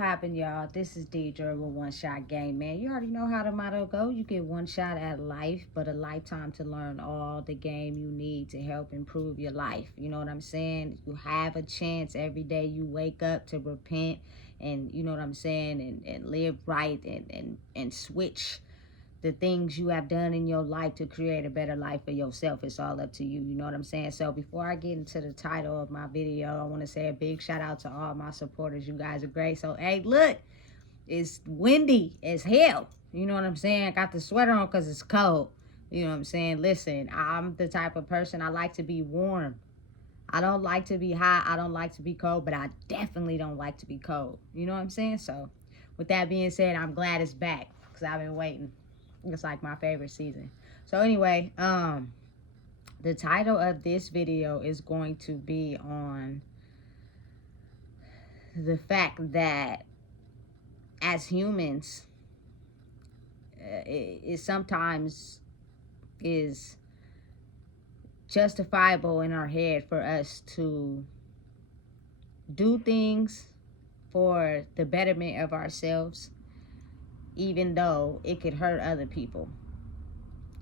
Poppin', y'all. This is Deidre with One Shot Game, man. You already know how the motto go. You get one shot at life, but a lifetime to learn all the game you need to help improve your life. You know what I'm saying? You have a chance every day you wake up to repent and, you know what I'm saying, and live right and switch the things you have done in your life to create a better life for yourself. It's all up to you. You know what I'm saying? So before I get into the title of my video, I want to say a big shout out to all my supporters. You guys are great. So, hey, look, it's windy as hell. You know what I'm saying? I got the sweater on because it's cold. You know what I'm saying? Listen, I'm the type of person, I like to be warm. I don't like to be hot. I don't like to be cold, but I definitely don't like to be cold. You know what I'm saying? So with that being said, I'm glad it's back because I've been waiting. It's like my favorite season. So anyway, the title of this video is going to be on the fact that as humans, it sometimes is justifiable in our head for us to do things for the betterment of ourselves, even though it could hurt other people.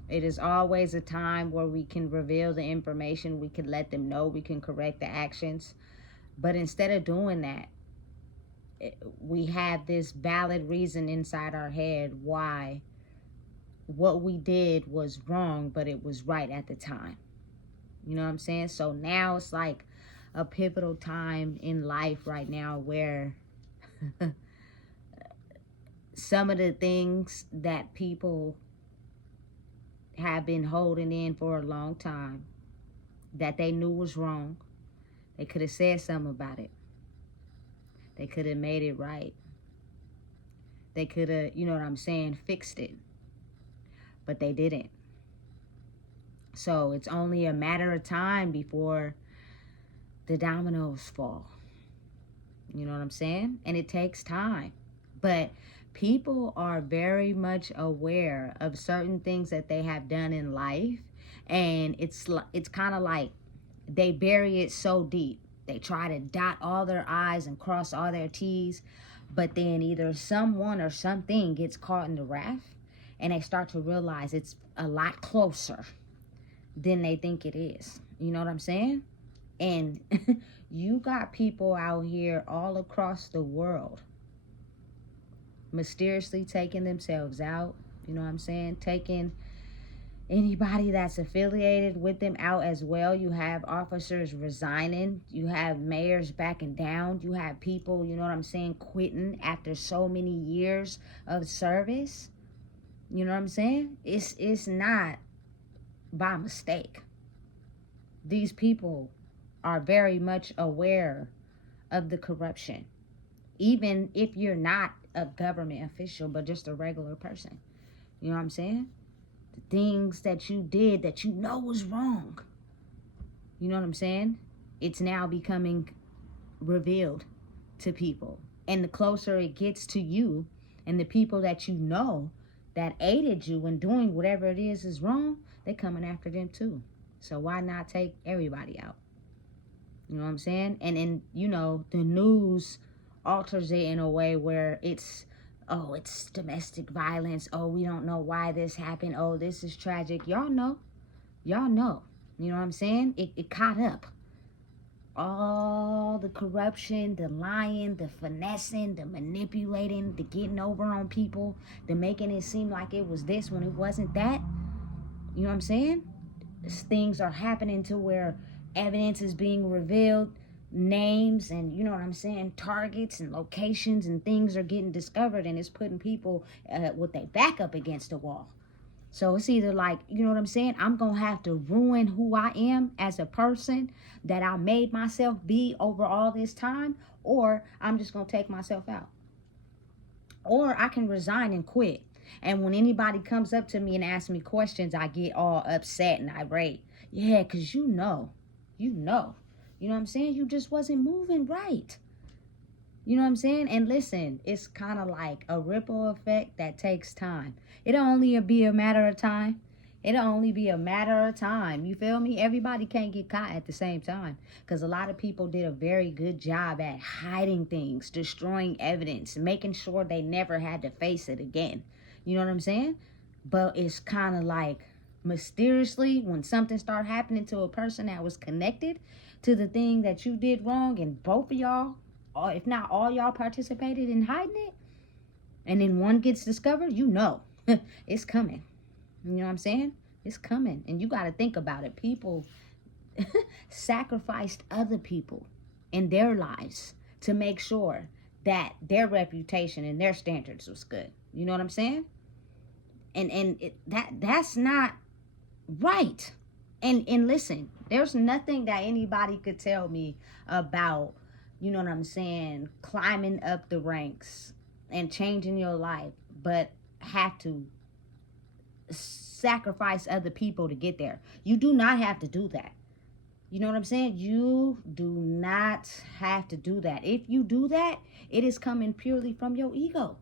It is always a time where we can reveal the information, we can let them know, we can correct the actions. But instead of doing that, we have this valid reason inside our head why what we did was wrong, but it was right at the time. You know what I'm saying? So now it's like a pivotal time in life right now where some of the things that people have been holding in for a long time that they knew was wrong, they could have said something about it. They could have made it right. They could have, you know what I'm saying, fixed it. But they didn't. So it's only a matter of time before the dominoes fall. You know what I'm saying? And it takes time. But people are very much aware of certain things that they have done in life. And it's kind of like they bury it so deep. They try to dot all their I's and cross all their T's. But then either someone or something gets caught in the raft. And they start to realize it's a lot closer than they think it is. You know what I'm saying? And you got people out here all across the world mysteriously taking themselves out. You know what I'm saying? Taking anybody that's affiliated with them out as well. You have officers resigning. You have mayors backing down. You have people, you know what I'm saying, quitting after so many years of service. You know what I'm saying? It's not by mistake. These people are very much aware of the corruption. Even if you're not a government official, but just a regular person. You know what I'm saying? The things that you did that you know was wrong. You know what I'm saying? It's now becoming revealed to people. And the closer it gets to you and the people that you know that aided you in doing whatever it is wrong, they're coming after them too. So why not take everybody out? You know what I'm saying? And you know, the news alters it in a way where it's domestic violence. Oh, we don't know why this happened. Oh, this is tragic. Y'all know. Y'all know. You know what I'm saying? It caught up. All the corruption, the lying, the finessing, the manipulating, the getting over on people, the making it seem like it was this when it wasn't that. You know what I'm saying? Things are happening to where evidence is being revealed, names and, you know what I'm saying, targets and locations and things are getting discovered, and it's putting people with their back up against the wall. So it's either like, you know what I'm saying, I'm going to have to ruin who I am as a person that I made myself be over all this time, or I'm just going to take myself out. Or I can resign and quit. And when anybody comes up to me and asks me questions, I get all upset and irate. Yeah, because you know. You know what I'm saying? You just wasn't moving right. You know what I'm saying? And listen, it's kind of like a ripple effect that takes time. It'll only be a matter of time. It'll only be a matter of time. You feel me? Everybody can't get caught at the same time, because a lot of people did a very good job at hiding things, destroying evidence, making sure they never had to face it again. You know what I'm saying? But it's kind of like mysteriously, when something started happening to a person that was connected to the thing that you did wrong, and both of y'all, or if not all y'all, participated in hiding it, and then one gets discovered, you know it's coming. You know what I'm saying? It's coming. And you got to think about it. People sacrificed other people in their lives to make sure that their reputation and their standards was good. You know what I'm saying? That's not right. And listen, there's nothing that anybody could tell me about, you know what I'm saying, climbing up the ranks and changing your life, but have to sacrifice other people to get there. You do not have to do that. You know what I'm saying? You do not have to do that. If you do that, it is coming purely from your ego.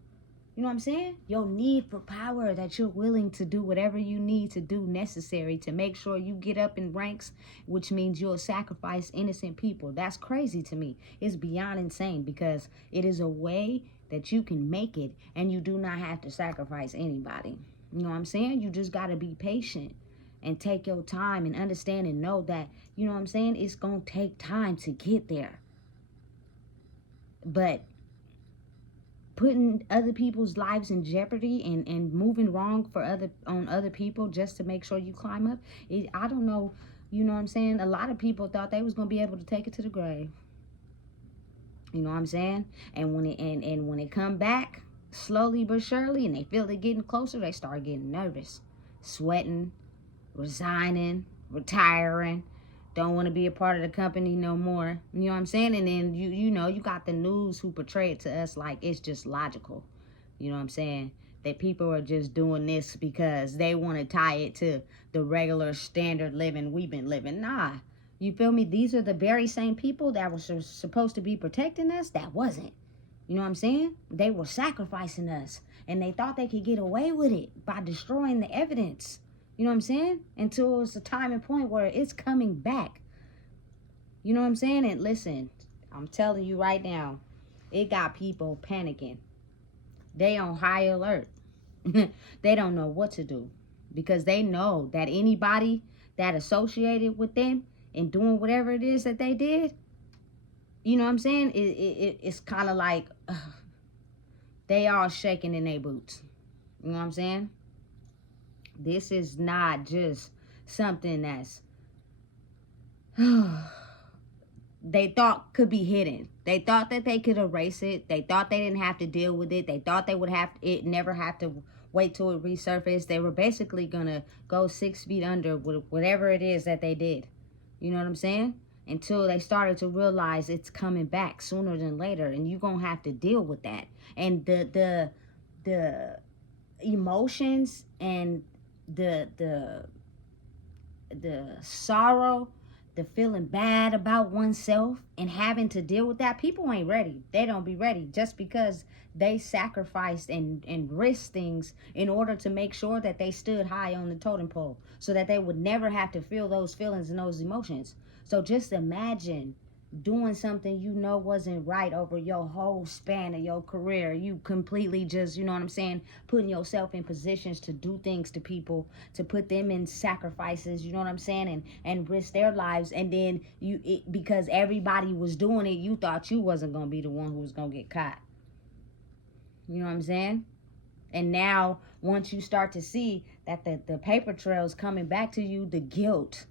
You know what I'm saying? Your need for power, that you're willing to do whatever you need to do necessary to make sure you get up in ranks, which means you'll sacrifice innocent people. That's crazy to me. It's beyond insane, because it is a way that you can make it and you do not have to sacrifice anybody. You know what I'm saying? You just got to be patient and take your time and understand and know that, you know what I'm saying, it's going to take time to get there. But putting other people's lives in jeopardy and moving wrong for other people just to make sure you climb up, I don't know, you know what I'm saying? A lot of people thought they was going to be able to take it to the grave. You know what I'm saying? And when it come back, slowly but surely, and they feel they're getting closer, they start getting nervous, sweating, resigning, retiring, don't want to be a part of the company no more. You know what I'm saying? And then you know, you got the news who portray it to us like it's just logical. You know what I'm saying? That people are just doing this because they want to tie it to the regular standard living we've been living. Nah. You feel me? These are the very same people that were supposed to be protecting us that wasn't. You know what I'm saying? They were sacrificing us, and they thought they could get away with it by destroying the evidence. You know what I'm saying? Until it's a time and point where it's coming back. You know what I'm saying? And listen, I'm telling you right now, it got people panicking. They on high alert. They don't know what to do, because they know that anybody that associated with them and doing whatever it is that they did, you know what I'm saying? It's kind of like they all shaking in their boots. You know what I'm saying? This is not just something that's they thought could be hidden. They thought that they could erase it. They thought they didn't have to deal with it. They thought they would never have to wait till it resurfaced. They were basically gonna go 6 feet under with whatever it is that they did. You know what I'm saying? Until they started to realize it's coming back sooner than later, and you're gonna have to deal with that. And the emotions and the sorrow, the feeling bad about oneself and having to deal with that, people ain't ready. They don't be ready just because they sacrificed and risked things in order to make sure that they stood high on the totem pole, so that they would never have to feel those feelings and those emotions. So just imagine doing something you know wasn't right over your whole span of your career. You completely just, you know what I'm saying, putting yourself in positions to do things to people, to put them in sacrifices, you know what I'm saying, and risk their lives. And then because everybody was doing it, you thought you wasn't going to be the one who was going to get caught. You know what I'm saying? And now, once you start to see that the paper trail's coming back to you, the guilt,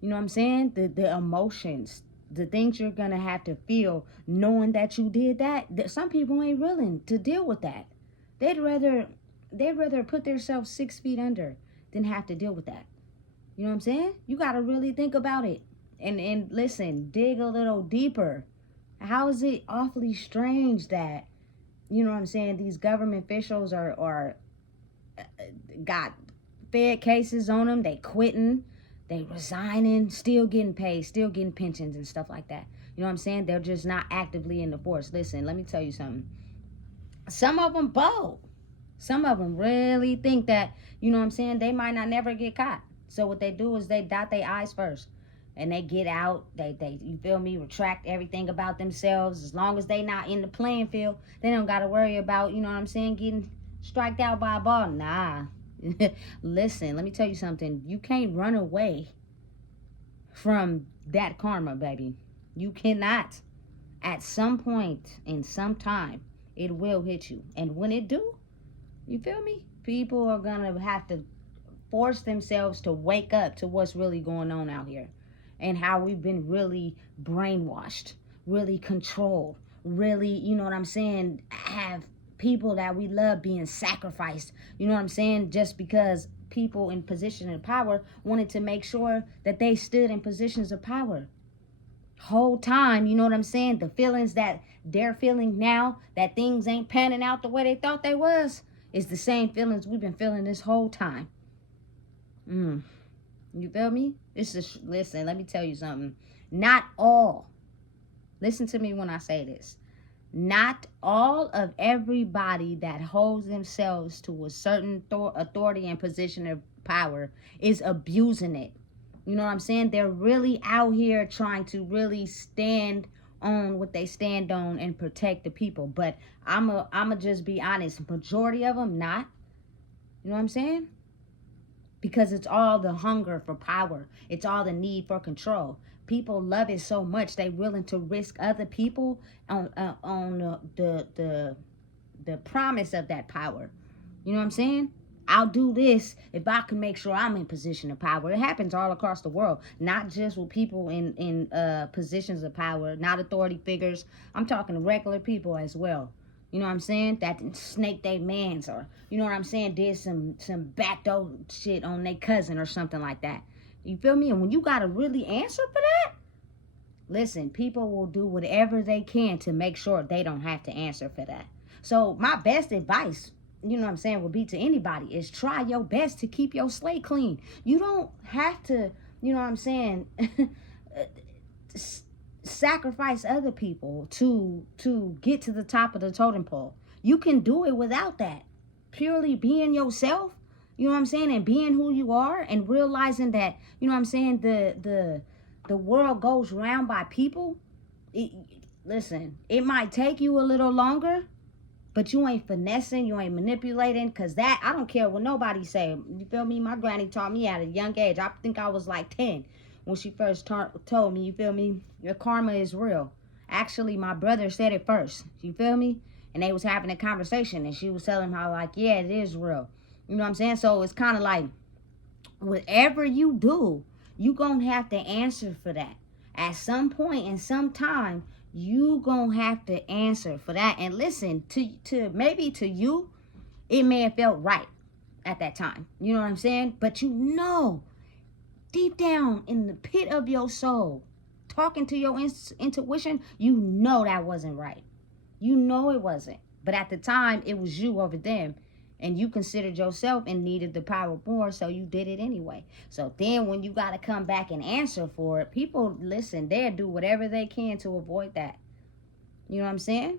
you know what I'm saying, the emotions, the things you're going to have to feel knowing that you did that, some people ain't willing to deal with that. They'd rather put themselves 6 feet under than have to deal with that. You know what I'm saying? You got to really think about it. And listen, dig a little deeper. How is it awfully strange that, you know what I'm saying, these government officials are got Fed cases on them, they quitting, they resigning, still getting paid, still getting pensions and stuff like that. You know what I'm saying? They're just not actively in the force. Listen, let me tell you something. Some of them bold. Some of them really think that, you know what I'm saying, they might not never get caught. So what they do is they dot their I's first. And they get out, they you feel me, retract everything about themselves. As long as they not in the playing field, they don't got to worry about, you know what I'm saying, getting striked out by a ball. Nah. Listen, let me tell you something. You can't run away from that karma, baby. You cannot. At some point in some time, it will hit you. And when it do, you feel me? People are going to have to force themselves to wake up to what's really going on out here and how we've been really brainwashed, really controlled, really, you know what I'm saying, have people that we love being sacrificed, you know what I'm saying, just because people in position of power wanted to make sure that they stood in positions of power. Whole time, you know what I'm saying, the feelings that they're feeling now, that things ain't panning out the way they thought they was, is the same feelings we've been feeling this whole time. You feel me? Listen, let me tell you something. Not all, listen to me when I say this. Not all of everybody that holds themselves to a certain authority and position of power is abusing it. You know what I'm saying? They're really out here trying to really stand on what they stand on and protect the people. But I'ma just be honest. Majority of them not. You know what I'm saying? Because it's all the hunger for power. It's all the need for control. People love it so much they willing to risk other people on the promise of that power. You know what I'm saying? I'll do this if I can make sure I'm in position of power. It happens all across the world, not just with people in positions of power, not authority figures. I'm talking regular people as well. You know what I'm saying? That snake they mans, or you know what I'm saying, did some backdoor shit on their cousin or something like that. You feel me? And when you gotta really answer for that, listen, people will do whatever they can to make sure they don't have to answer for that. So my best advice, you know what I'm saying, would be to anybody is try your best to keep your slate clean. You don't have to, you know what I'm saying, sacrifice other people to get to the top of the totem pole. You can do it without that. Purely being yourself, you know what I'm saying, and being who you are and realizing that, you know what I'm saying, the world goes round by people. Listen, it might take you a little longer, but you ain't finessing, you ain't manipulating, because that, I don't care what nobody say. You feel me? My granny taught me at a young age. I think I was like 10 when she first told me, you feel me? Your karma is real. Actually, my brother said it first. You feel me? And they was having a conversation, and she was telling him how, like, yeah, it is real. You know what I'm saying? So it's kind of like, whatever you do, you gonna have to answer for that. At some point in some time, you gonna have to answer for that. And listen, to maybe to you, it may have felt right at that time. You know what I'm saying? But you know, deep down in the pit of your soul, talking to your intuition, you know that wasn't right. You know it wasn't. But at the time, it was you over them. And you considered yourself and needed the power more, so you did it anyway. So then when you got to come back and answer for it, people, listen, they'll do whatever they can to avoid that. You know what I'm saying?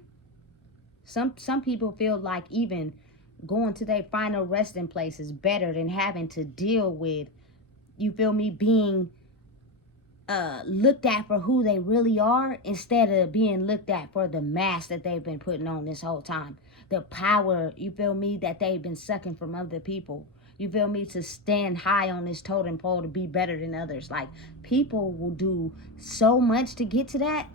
Some people feel like even going to their final resting place is better than having to deal with, you feel me, being looked at for who they really are instead of being looked at for the mask that they've been putting on this whole time. The power, you feel me, that they've been sucking from other people. You feel me, to stand high on this totem pole to be better than others. Like, people will do so much to get to that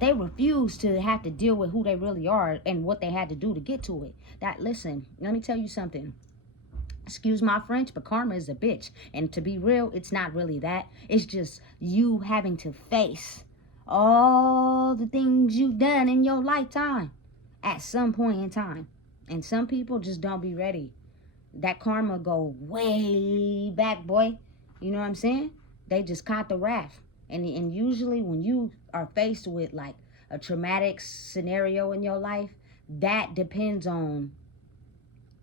they refuse to have to deal with who they really are and what they had to do to get to it. That, listen, let me tell you something. Excuse my French, but karma is a bitch. And to be real, it's not really that. It's just you having to face all the things you've done in your lifetime at some point in time. And some people just don't be ready. That karma go way back, boy. You know what I'm saying? They just caught the wrath. And usually when you are faced with like a traumatic scenario in your life, that depends on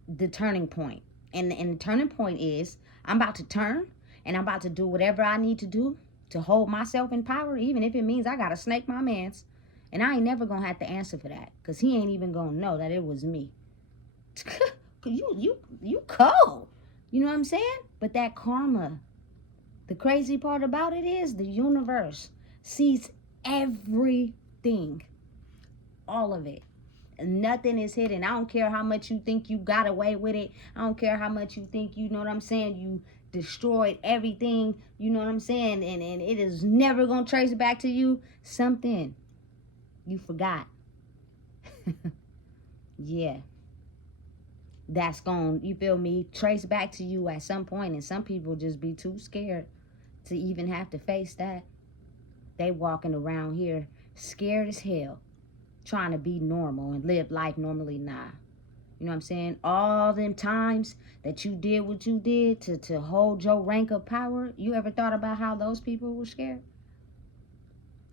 the turning point. And the turning point is, I'm about to turn and I'm about to do whatever I need to do to hold myself in power, even if it means I got to snake my mans. And I ain't never going to have to answer for that, because he ain't even going to know that it was me. you cold. You know what I'm saying? But that karma, the crazy part about it is the universe sees everything, all of it. Nothing is hidden. I don't care how much you think you got away with it. I don't care how much you think, you know what I'm saying, you destroyed everything, you know what I'm saying, and it is never gonna trace back to you. Something you forgot. Yeah, that's gonna, you feel me, trace back to you at some point. And some people just be too scared to even have to face that. They walking around here scared as hell, trying to be normal and live life normally. Nah. You know what I'm saying? All them times that you did what you did to hold your rank of power, you ever thought about how those people were scared?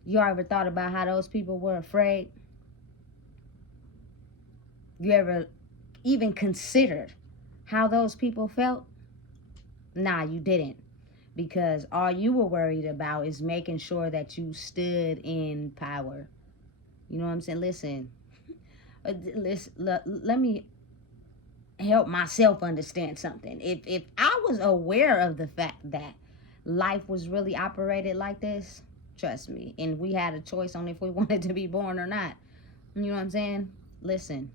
You ever thought about how those people were afraid? You ever even considered how those people felt? Nah, you didn't. Because all you were worried about is making sure that you stood in power. You know what I'm saying? Listen, let me help myself understand something. If I was aware of the fact that life was really operated like this, trust me, and we had a choice on if we wanted to be born or not. You know what I'm saying? Listen,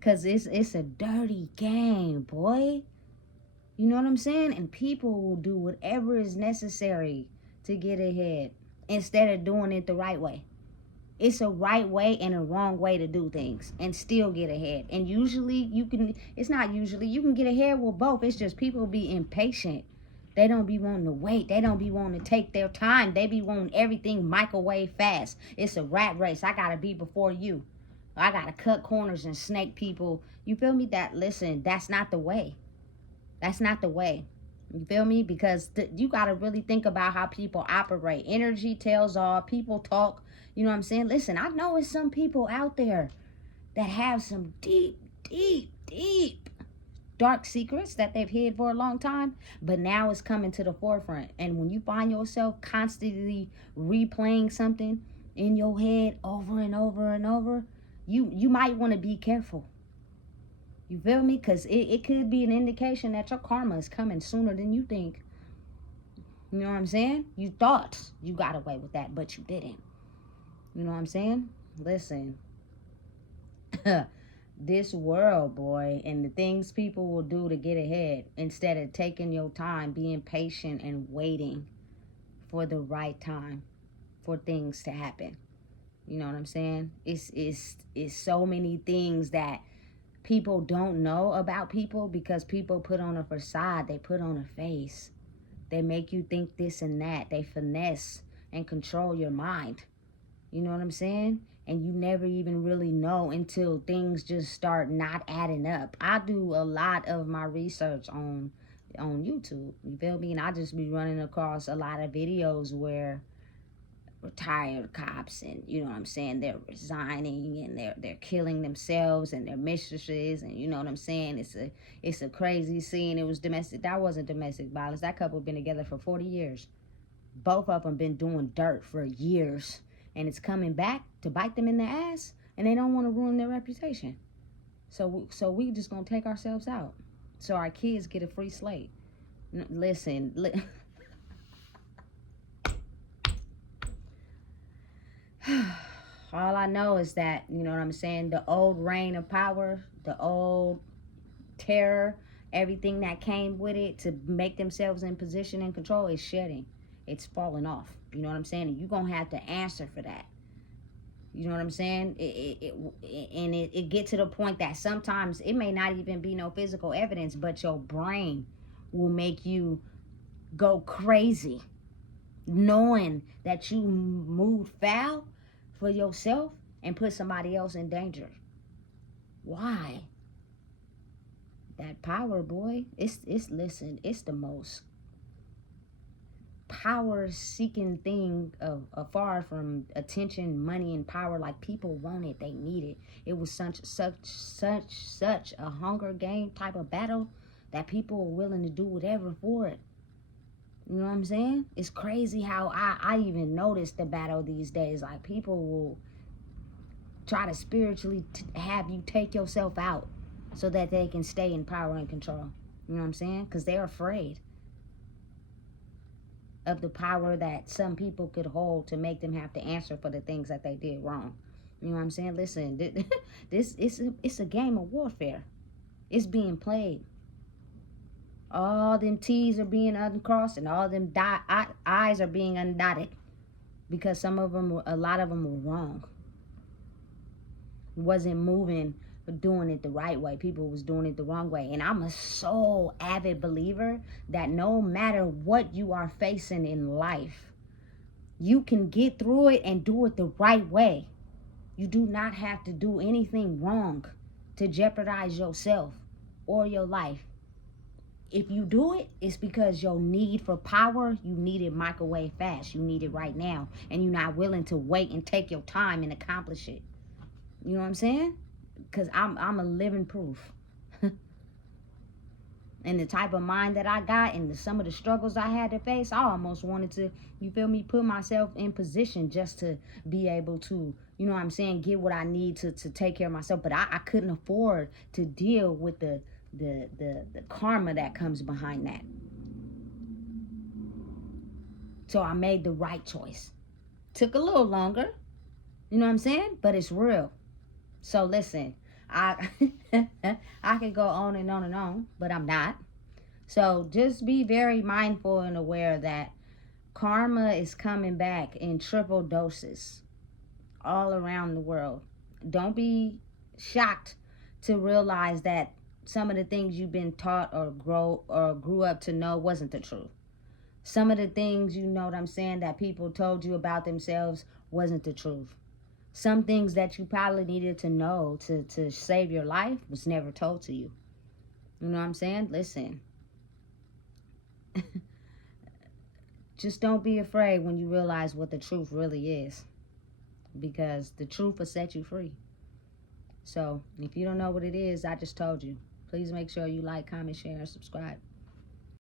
cause it's a dirty game, boy. You know what I'm saying? And people will do whatever is necessary to get ahead instead of doing it the right way. It's a right way and a wrong way to do things and still get ahead. And usually you can, it's not usually, you can get ahead with both. It's just people be impatient. They don't be wanting to wait. They don't be wanting to take their time. They be wanting everything microwave fast. It's a rat race. I got to be before you. I got to cut corners and snake people. You feel me? Listen, that's not the way. That's not the way. You feel me? Because you got to really think about how people operate. Energy tells all. People talk. You know what I'm saying? Listen, I know it's some people out there that have some deep, deep, deep dark secrets that they've hid for a long time, but now it's coming to the forefront. And when you find yourself constantly replaying something in your head over and over and over, you might want to be careful. You feel me? Because it could be an indication that your karma is coming sooner than you think. You know what I'm saying? You thought you got away with that, but you didn't. You know what I'm saying? Listen. This world, boy, and the things people will do to get ahead instead of taking your time, being patient and waiting for the right time for things to happen. You know what I'm saying? It's so many things that people don't know about people because people put on a facade. They put on a face. They make you think this and that. They finesse and control your mind. You know what I'm saying? And you never even really know until things just start not adding up. I do a lot of my research on YouTube. You feel me? And I just be running across a lot of videos where retired cops, and you know what I'm saying, they're resigning and they're killing themselves and their mistresses, and you know what I'm saying, it's a crazy scene. It was domestic. That wasn't domestic violence. That couple been together for 40 years. Both of them been doing dirt for years, and it's coming back to bite them in the ass, and they don't want to ruin their reputation. So we just gonna take ourselves out so our kids get a free slate. Listen. All I know is that, you know what I'm saying, the old reign of power, the old terror, everything that came with it to make themselves in position and control is shedding. It's falling off. You know what I'm saying? And you're going to have to answer for that. You know what I'm saying? It get to the point that sometimes it may not even be no physical evidence, but your brain will make you go crazy knowing that you moved foul for yourself and put somebody else in danger. Why? That power, boy, it's listen, it's the most power seeking thing of far from attention, money, and power. Like, people want it, they need it. It was such a Hunger Game type of battle that people were willing to do whatever for it. You know what I'm saying? It's crazy how I even notice the battle these days. Like, people will try to spiritually have you take yourself out so that they can stay in power and control. You know what I'm saying? Because they're afraid of the power that some people could hold to make them have to answer for the things that they did wrong. You know what I'm saying? Listen, this it's a game of warfare. It's being played. All them T's are being uncrossed and all them I's are being undotted because some of them, a lot of them were wrong. Wasn't moving, doing it the right way. People was doing it the wrong way. And I'm a so avid believer that no matter what you are facing in life, you can get through it and do it the right way. You do not have to do anything wrong to jeopardize yourself or your life. If you do it, it's because your need for power, you need it microwave fast. You need it right now. And you're not willing to wait and take your time and accomplish it. You know what I'm saying? Because I'm a living proof. And the type of mind that I got and some of the struggles I had to face, I almost wanted to, you feel me, put myself in position just to be able to, you know what I'm saying, get what I need to take care of myself. But I couldn't afford to deal with the karma that comes behind that. So I made the right choice. Took a little longer, you know what I'm saying? But it's real. So listen, I I could go on and on and on, but I'm not. So just be very mindful and aware that karma is coming back in triple doses all around the world. Don't be shocked to realize that some of the things you've been taught or grew up to know wasn't the truth. Some of the things, you know what I'm saying, that people told you about themselves wasn't the truth. Some things that you probably needed to know to save your life was never told to you. You know what I'm saying? Listen. Just don't be afraid when you realize what the truth really is. Because the truth will set you free. So, if you don't know what it is, I just told you. Please make sure you like, comment, share, and subscribe.